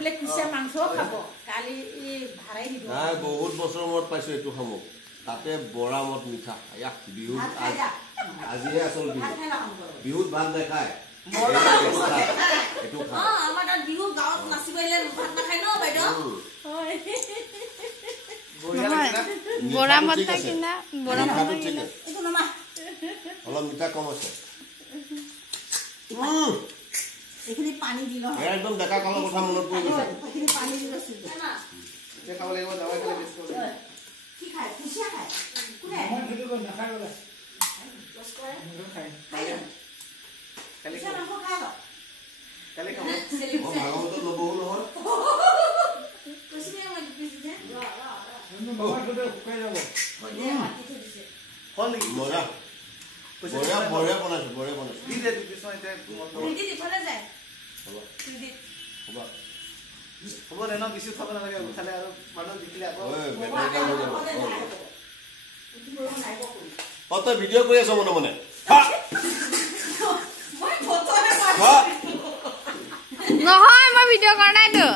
বোলে কুচিয়া মাংসও খাব কালি ভাড়াই দিব নাই বহুত বছৰ মূৰত পাইছো এইটো খামুক তাতে বৰা মত মিঠা ইয়াক বিহু আজিহে আচল বিহুত ভাত দেখায় এইটো খা আমাৰ তাত বিহু গাঁৱত নাচিবলে ভাত নাখায় ন বাইদেউ বৰা মত কিনা বৰা মত কিনা এইটো নমা অলপ মিঠা কম আছে এইখিনি পানী দিল একদম ডেকা কালৰ কথা মনত পৰি গৈছে এইখিনি পানী দিল না যে খাব লাগিব দাৱাই খালে বেষ্ট কৰিব কি খায় কুচিয়া খায় কোনে মই সেইটো কই নাখাই গলে বস কৰে খাই কালি খাব কালি খাব মই ভাগৱতত নবহো নহয় কুচিয়া মই দিছে মই সেইটো শুকাই যাব হল নেকি মজা বঢ়িয়া বনাইছো দি দে কৃষ্ণ এতিয়া দি দিফালে যায় হ'ব দি হ'ব হ'ব দে ন বেছি খাব নালাগে খালে আৰু মানুহ দেখিলে আকৌ তই ভিডিঅ' কৰি আছ মনে মনে নহয় মই ভিডিঅ' কৰা নাইতো